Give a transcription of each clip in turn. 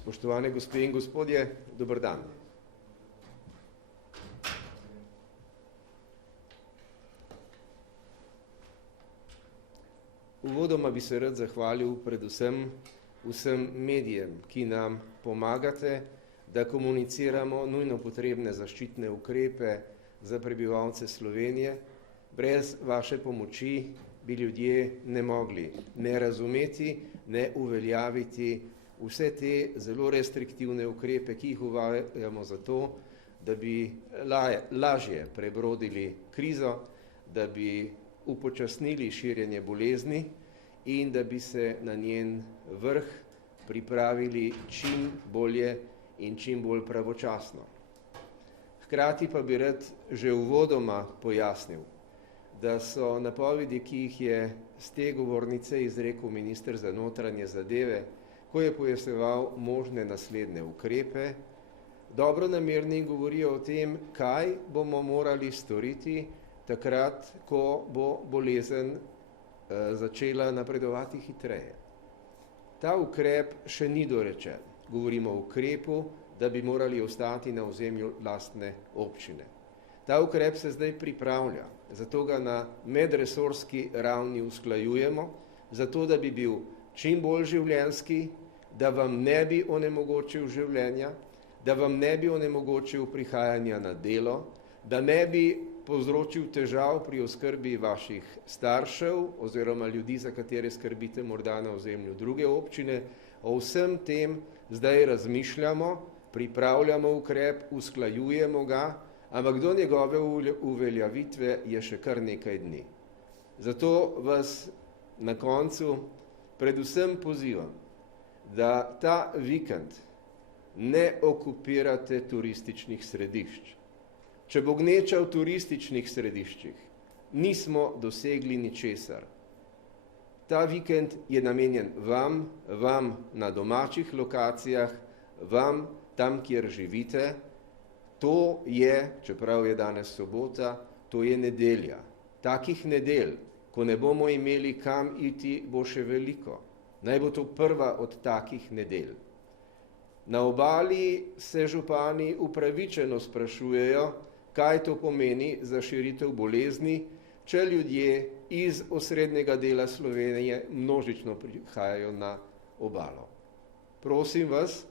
Spoštovane gospe in gospodje, dober dan. Uvodoma bi se rad zahvalil predvsem vsem medijem, ki nam pomagate, da komuniciramo nujno potrebne zaščitne ukrepe za prebivalce Slovenije. Brez vaše pomoči bi ljudje ne mogli ne razumeti, ne uveljaviti vse te zelo restriktivne ukrepe, ki jih uvajamo zato, da bi lažje prebrodili krizo, da bi upočasnili širjenje bolezni in da bi se na njen vrh pripravili čim bolje in čim bolj pravočasno. Hkrati pa bi rad že uvodoma pojasnil, da so napovedi, ki jih je z te govornice izrekel minister za notranje zadeve, ko je pojasnjeval možne naslednje ukrepe, dobronamerni in govorijo o tem, kaj bomo morali storiti takrat, ko bo bolezen začela napredovati hitreje. Ta ukrep še ni dorečen. Govorimo o ukrepu, da bi morali ostati na ozemlju lastne občine. Ta ukrep se zdaj pripravlja, zato ga na medresorski ravni usklajujemo, zato da bi bil čim bolj življenjski, da vam ne bi onemogočil življenja, da vam ne bi onemogočil prihajanja na delo, da ne bi povzročil težav pri oskrbi vaših staršev oziroma ljudi, za katere skrbite morda na ozemlju druge občine. O vsem tem zdaj razmišljamo, pripravljamo ukrep, usklajujemo ga, ampak do njegove uveljavitve je še kar nekaj dni. Zato vas na koncu predvsem pozivam, da ta vikend ne okupirate turističnih središč. Če bo gneča v turističnih središčih, nismo dosegli ničesar. Ta vikend je namenjen vam na domačih lokacijah, vam tam, kjer živite. To je, čeprav je danes sobota, to je nedelja. Takih nedelj, ko ne bomo imeli kam iti, bo še veliko. Naj bo to prva od takih nedelj. Na obali se župani upravičeno sprašujejo, kaj to pomeni za širitev bolezni, če ljudje iz osrednjega dela Slovenije množično prihajajo na obalo. Prosim vas,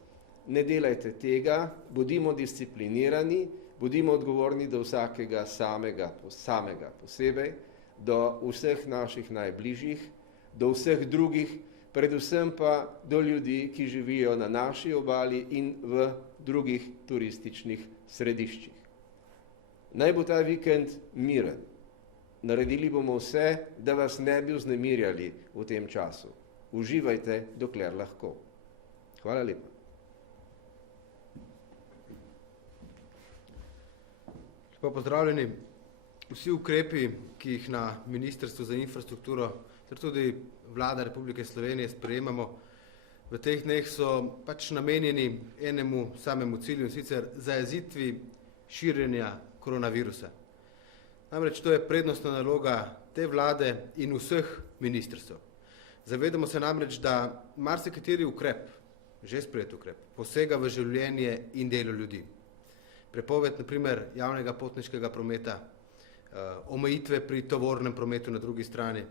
ne delajte tega, bodimo disciplinirani, bodimo odgovorni do vsakega samega posebej, do vseh naših najbližjih, do vseh drugih, predvsem pa do ljudi, ki živijo na naši obali in v drugih turističnih središčih. Naj bo ta vikend miren. Naredili bomo vse, da vas ne bi vznemirjali v tem času. Uživajte, dokler lahko. Hvala lepa. Lepo pozdravljeni. Vsi ukrepi, ki jih na Ministrstvu za infrastrukturo ter tudi Vlada Republike Slovenije sprejemamo v teh dneh, so pač namenjeni enemu samemu cilju, in sicer zajezitvi širjenja koronavirusa. Namreč to je prednostna naloga te vlade in vseh ministrstev. Zavedamo se namreč, da marsikateri ukrep, že sprejet ukrep, posega v življenje in delo ljudi. Prepoved, na primer, javnega potniškega prometa, omejitve pri tovornem prometu na drugi strani,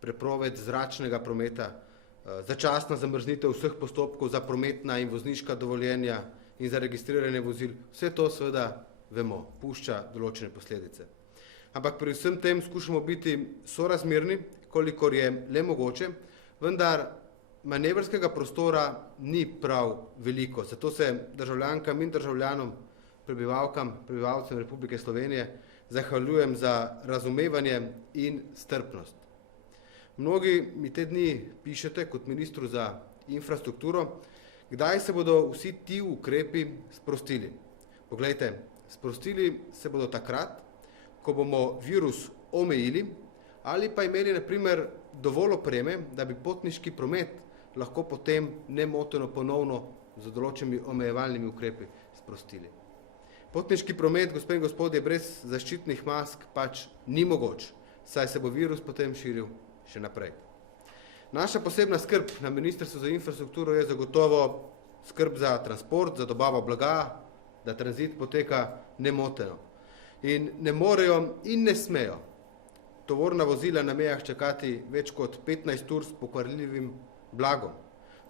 prepoved zračnega prometa, začasna zamrznitev vseh postopkov za prometna in vozniška dovoljenja in za registriranje vozil. Vse to seveda vemo, pušča določene posledice. Ampak pri vsem tem skušamo biti sorazmerni, kolikor je le mogoče, vendar manevrskega prostora ni prav veliko. Zato se državljankam in državljanom, prebivalcem Republike Slovenije zahvaljujem za razumevanje in strpnost. Mnogi mi te dni pišete kot ministru za infrastrukturo, kdaj se bodo vsi ti ukrepi sprostili. Poglejte, sprostili se bodo takrat, ko bomo virus omejili ali pa imeli, na primer, dovolj opreme, da bi potniški promet lahko potem nemoteno ponovno z določenimi omejevalnimi ukrepi sprostili. Potniški promet, gospe in gospodje, brez zaščitnih mask pač ni mogoč, saj se bo virus potem širil še naprej. Naša posebna skrb na Ministrstvu za infrastrukturo je zagotovo skrb za transport, za dobavo blaga, da tranzit poteka nemoteno. In ne morejo in ne smejo tovorna vozila na mejah čakati več kot 15 ur s pokvarljivim blagom.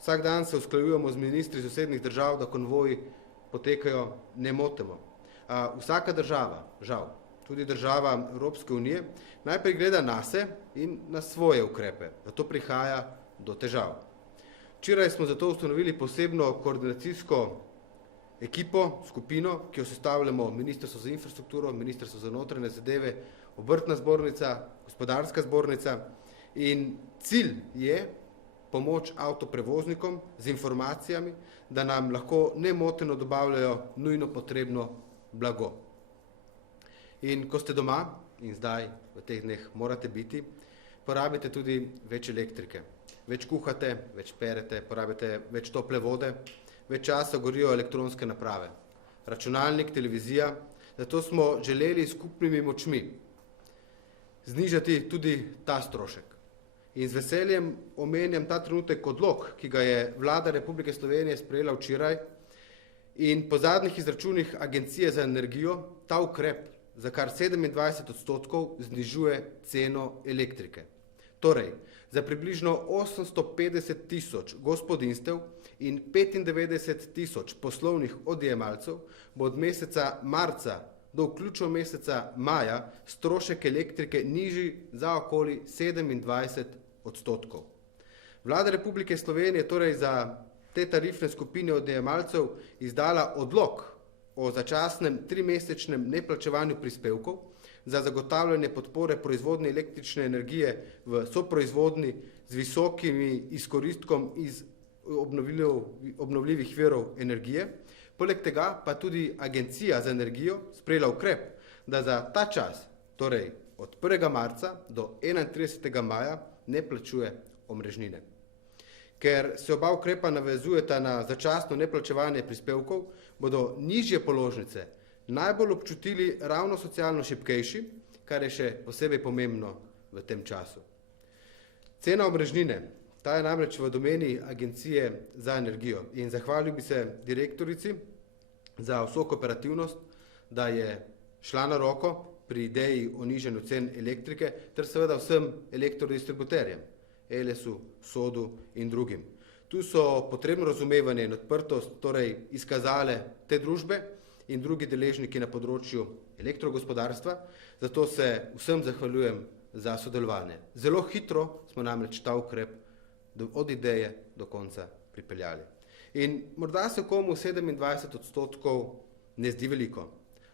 Vsak dan se usklajujemo z ministri sosednjih držav, da konvoji potekajo nemoteno. Vsaka država, žal, tudi država Evropske unije, najprej gleda nase in na svoje ukrepe, zato prihaja do težav. Včeraj smo zato ustanovili posebno koordinacijsko ekipo, skupino, ki jo sestavljamo Ministrstvo za infrastrukturo, Ministrstvo za notranje zadeve, Obrtna zbornica, Gospodarska zbornica in cilj je pomoč avtoprevoznikom z informacijami, da nam lahko nemoteno dobavljajo nujno potrebno blago. In ko ste doma, in zdaj v teh dneh morate biti, porabite tudi več elektrike. Več kuhate, več perete, porabite več tople vode, več časa gorijo elektronske naprave, računalnik, televizija, zato smo želeli skupnimi močmi znižati tudi ta strošek. In z veseljem omenjam ta trenutek odlok, ki ga je Vlada Republike Slovenije sprejela včeraj in po zadnjih izračunih Agencije za energijo ta ukrep za kar 27% znižuje ceno elektrike. Torej, za približno 850 tisoč gospodinjstev in 95 tisoč poslovnih odjemalcev bo od meseca marca do vključno meseca maja strošek elektrike nižji za okoli 27%. Vlada Republike Slovenije torej za te tarifne skupine odjemalcev izdala odlok o začasnem 3-mesečnem neplačevanju prispevkov za zagotavljanje podpore proizvodnje električne energije v soproizvodnji z visokimi izkoristkom iz obnovljivih virov energije. Poleg tega pa tudi Agencija za energijo sprejela ukrep, da za ta čas, torej od 1. marca do 31. maja, ne plačuje omrežnine. Ker se oba ukrepa navezujeta na začasno neplačevanje prispevkov, bodo nižje položnice najbolj občutili ravno socialno šibkejši, kar je še posebej pomembno v tem času. Cena omrežnine, ta je namreč v domeni Agencije za energijo in zahvalil bi se direktorici za vso kooperativnost, da je šla na roko pri ideji o nižanju cen elektrike ter seveda vsem elektrodistributerjem, Elesu, Sodu in drugim. Tu so potrebno razumevanje in odprtost torej izkazale te družbe in drugi deležniki na področju elektrogospodarstva, zato se vsem zahvaljujem za sodelovanje. Zelo hitro smo namreč ta ukrep od ideje do konca pripeljali. In morda se komu 27% ne zdi veliko,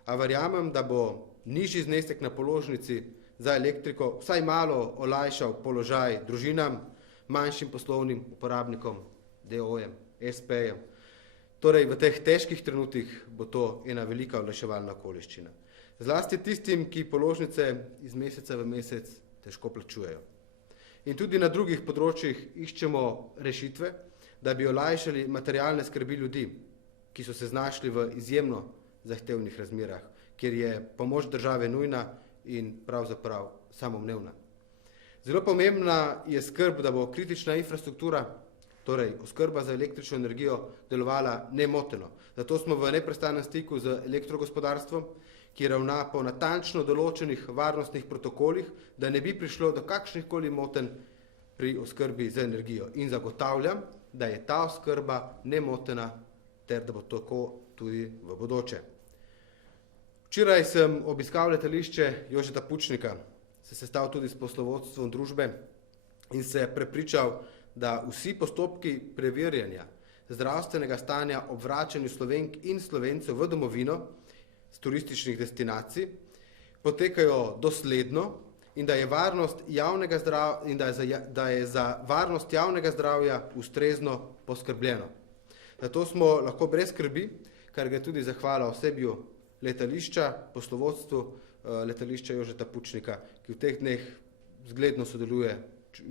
a verjamem, da bo nižji znesek na položnici za elektriko vsaj malo olajšal položaj družinam, manjšim poslovnim uporabnikom, DO-jem, SP-jem. Torej, v teh težkih trenutkih bo to ena velika olajševalna okoliščina. Zlasti tistim, ki položnice iz meseca v mesec težko plačujejo. In tudi na drugih področjih iščemo rešitve, da bi olajšali materialne skrbi ljudi, ki so se znašli v izjemno zahtevnih razmerah, kjer je pomoč države nujna in pravzaprav samoumevna. Zelo pomembna je skrb, da bo kritična infrastruktura, torej oskrba za električno energijo, delovala nemoteno. Zato smo v neprestanem stiku z elektrogospodarstvom, ki ravna po natančno določenih varnostnih protokolih, da ne bi prišlo do kakšnihkoli motenj pri oskrbi z energijo. In zagotavljam, da je ta oskrba nemotena ter da bo tako tudi v bodoče. Včeraj sem obiskal letališče Jožeta Pučnika, se sestal tudi s poslovodstvom družbe in se prepričal, da vsi postopki preverjanja zdravstvenega stanja ob vračanju Slovenk in Slovencev v domovino z turističnih destinacij potekajo dosledno in da je za varnost javnega zdravja ustrezno poskrbljeno. Zato smo lahko brez skrbi, kar gre tudi zahvala osebju letališča, poslovodstvu letališča Jožeta Pučnika, ki v teh dneh zgledno sodeluje,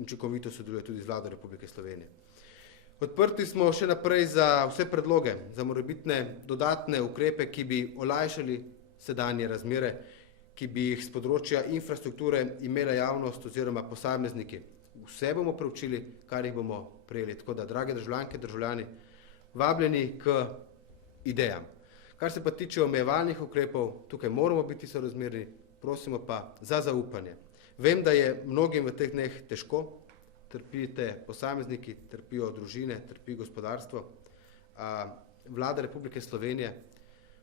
učinkovito sodeluje tudi z Vlado Republike Slovenije. Odprti smo še naprej za vse predloge, za morebitne dodatne ukrepe, ki bi olajšali sedanje razmere, ki bi jih z področja infrastrukture imela javnost oziroma posamezniki. Vse bomo preučili, kar jih bomo prejeli. Tako da, drage državljanke, državljani, vabljeni k idejam. Kar se pa tiče omejevalnih ukrepov, tukaj moramo biti sorazmerni, prosimo pa za zaupanje. Vem, da je mnogim v teh dneh težko, trpite posamezniki, trpijo družine, trpi gospodarstvo. Vlada Republike Slovenije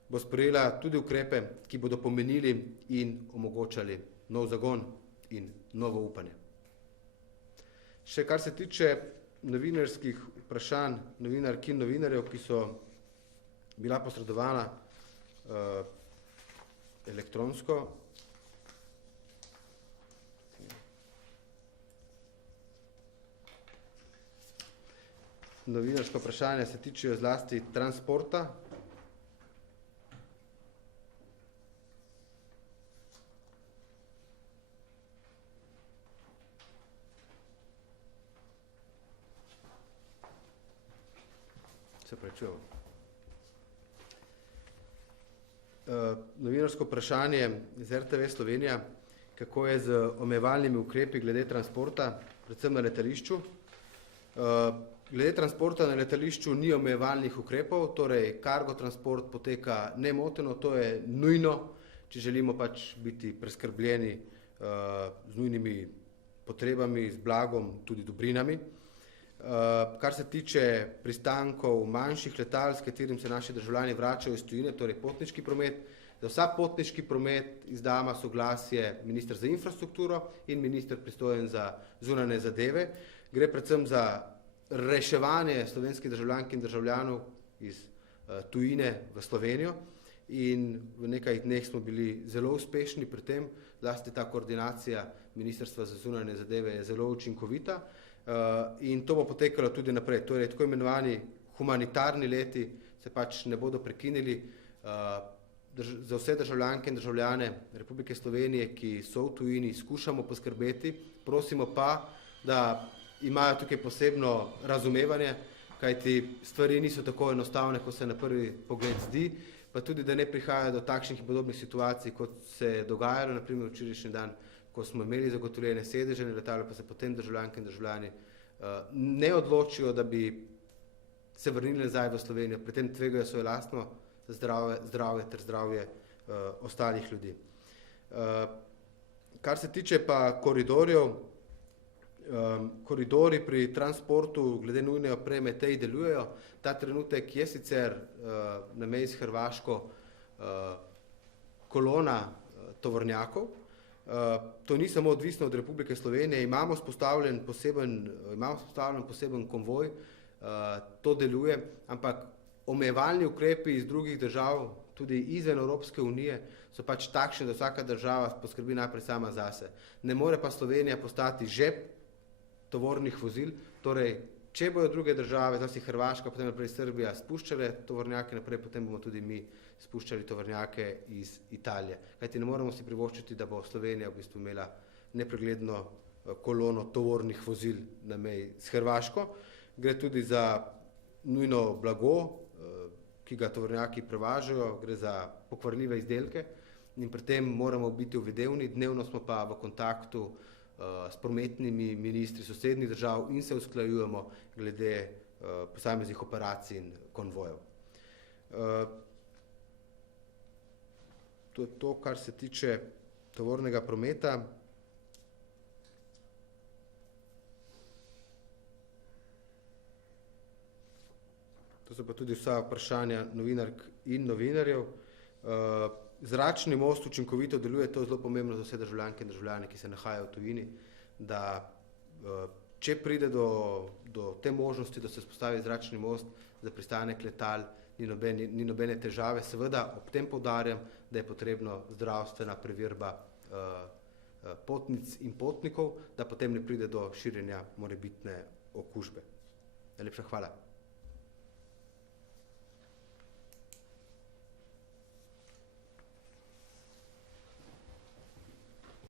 bo sprejela tudi ukrepe, ki bodo pomenili in omogočali nov zagon in novo upanje. Še kar se tiče novinarskih vprašanj, novinark in novinarjev, ki so bila posredovana elektronsko. Novinarska vprašanja se tičejo zlasti transporta. Se prečujem. Novinarsko vprašanje iz RTV Slovenija, kako je z omejevalnimi ukrepi glede transporta, predvsem na letališču. Glede transporta na letališču ni omejevalnih ukrepov, torej cargo transport poteka nemoteno, to je nujno, če želimo pač biti preskrbljeni z nujnimi potrebami, z blagom, tudi dobrinami. Kar se tiče pristankov manjših letal, s katerim se naši državljani vračajo iz tujine, torej potniški promet, za vsa potniški promet izdama soglasje minister za infrastrukturo in minister pristojen za zunanje zadeve. Gre predvsem za reševanje slovenskih državljank in državljanov iz tujine v Slovenijo in v nekaj dneh smo bili zelo uspešni pri tem, zlasti ta koordinacija Ministrstva za zunanje zadeve je zelo učinkovita in to bo potekalo tudi naprej. Torej, tako imenovani humanitarni leti se pač ne bodo prekinili. Za vse državljanke in državljane Republike Slovenije, ki so v tujini, skušamo poskrbeti, prosimo pa, da imajo tukaj posebno razumevanje, kajti stvari niso tako enostavne, kot se na prvi pogled zdi, pa tudi, da ne prihaja do takšnih in podobnih situacij, kot se je dogajalo, naprimer včerajšnji dan, ko smo imeli zagotovljene sedeže na letalu, pa se potem državljanke in državljani ne odločijo, da bi se vrnili nazaj v Slovenijo, pri tem tvegajo svoje lastno zdravje ter zdravje ostalih ljudi. Kar se tiče pa koridorjev, koridori pri transportu glede nujne opreme tej delujejo. Ta trenutek je sicer na meji s Hrvaško kolona tovornjakov. To ni samo odvisno od Republike Slovenije, imamo vzpostavljen poseben konvoj, to deluje, ampak omejevalni ukrepi iz drugih držav, tudi izven Evropske unije, so pač takšni, da vsaka država poskrbi najprej sama zase. Ne more pa Slovenija postati žep tovornih vozil, torej, če bojo druge države, zlasti Hrvaška, potem naprej Srbija, spuščale tovornjake naprej, potem bomo tudi mi spuščali tovornjake iz Italije. Kajti ne moremo si privoščiti, da bo Slovenija v bistvu imela nepregledno kolono tovornih vozil na meji s Hrvaško. Gre tudi za nujno blago, ki ga tovornjaki prevažajo, gre za pokvarljive izdelke in pri tem moramo biti uvidevni, dnevno smo pa v kontaktu s prometnimi ministri sosednjih držav in se usklajujemo glede posameznih operacij in konvojev. To je to, kar se tiče tovornega prometa. To so pa tudi vsa vprašanja novinark in novinarjev. Zračni most učinkovito deluje, to je zelo pomembno za vse državljanke in državljane, ki se nahajajo v tujini, da če pride do te možnosti, da se vzpostavi zračni most za pristanek letal, ni nobene težave. Seveda ob tem poudarjam, da je potrebno zdravstvena preverba potnic in potnikov, da potem ne pride do širjenja morebitne okužbe. Najlepša hvala.